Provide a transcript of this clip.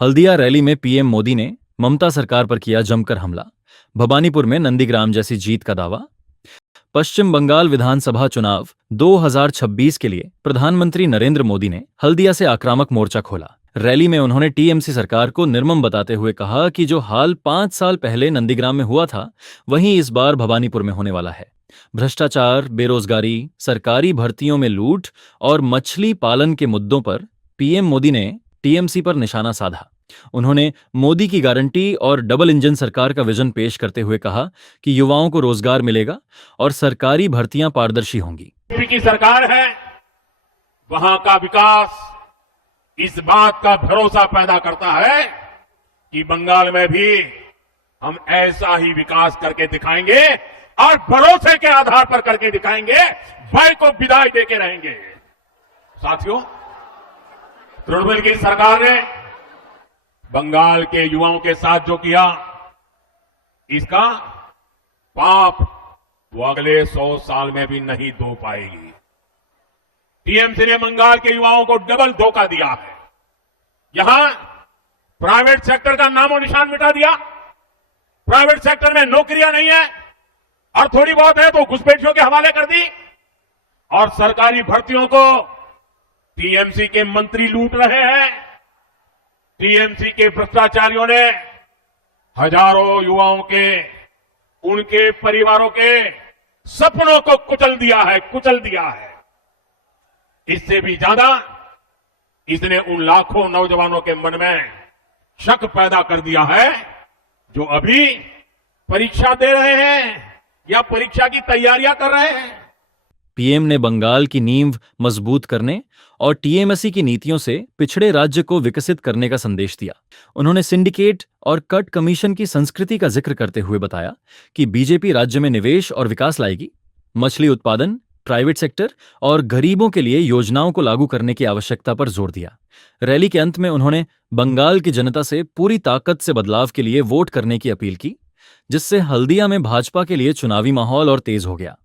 Haldia rally में PM Modi ने ममता सरकार पर किया जमकर हमला। भवानीपुर में नंदीग्राम जैसी जीत का दावा। पश्चिम बंगाल विधानसभा चुनाव 2026 के लिए प्रधानमंत्री नरेंद्र मोदी ने हल्दिया से आक्रामक मोर्चा खोला। रैली में उन्होंने टीएमसी सरकार को निर्मम बताते हुए कहा कि जो हाल 5 साल पहले नंदीग्राम में हुआ था, वहीं इस बार भवानीपुर में होने वाला है। भ्रष्टाचार, बेरोजगारी, सरकारी भर्तियों में लूट और मछली पालन के मुद्दों पर पीएम मोदी ने टीएमसी पर निशाना साधा। उन्होंने मोदी की गारंटी और डबल इंजन सरकार का विजन पेश करते हुए कहा कि युवाओं को रोजगार मिलेगा और सरकारी भर्तियां पारदर्शी होंगी। की सरकार है, वहां का विकास इस बात का भरोसा पैदा करता है कि बंगाल में भी हम ऐसा ही विकास करके दिखाएंगे और भरोसे के आधार पर करके दिखाएंगे, भय को विदाई देके रहेंगे। साथियों, तृणमूल की सरकार ने बंगाल के युवाओं के साथ जो किया, इसका पाप वो अगले 100 साल में भी नहीं धो पाएगी। टीएमसी ने बंगाल के युवाओं को डबल धोखा दिया है। यहां प्राइवेट सेक्टर का नामो निशान मिटा दिया। प्राइवेट सेक्टर में नौकरियां नहीं है और थोड़ी बहुत है तो घुसपैठियों के हवाले कर दी। और सरकारी भर्तियों को टीएमसी के मंत्री लूट रहे हैं। टीएमसी के भ्रष्टाचारियों ने हजारों युवाओं के, उनके परिवारों के सपनों को कुचल दिया है। इससे भी ज्यादा इसने उन लाखों नौजवानों के मन में शक पैदा कर दिया है जो अभी परीक्षा दे रहे हैं या परीक्षा की तैयारियां कर रहे हैं। पीएम ने बंगाल की नींव मजबूत करने और टीएमसी की नीतियों से पिछड़े राज्य को विकसित करने का संदेश दिया। उन्होंने सिंडिकेट और कट कमीशन की संस्कृति का जिक्र करते हुए बताया कि बीजेपी राज्य में निवेश और विकास लाएगी। मछली उत्पादन, प्राइवेट सेक्टर और गरीबों के लिए योजनाओं को लागू करने की आवश्यकता पर जोर दिया। रैली के अंत में उन्होंने बंगाल की जनता से पूरी ताकत से बदलाव के लिए वोट करने की अपील की, जिससे हल्दिया में भाजपा के लिए चुनावी माहौल और तेज हो गया।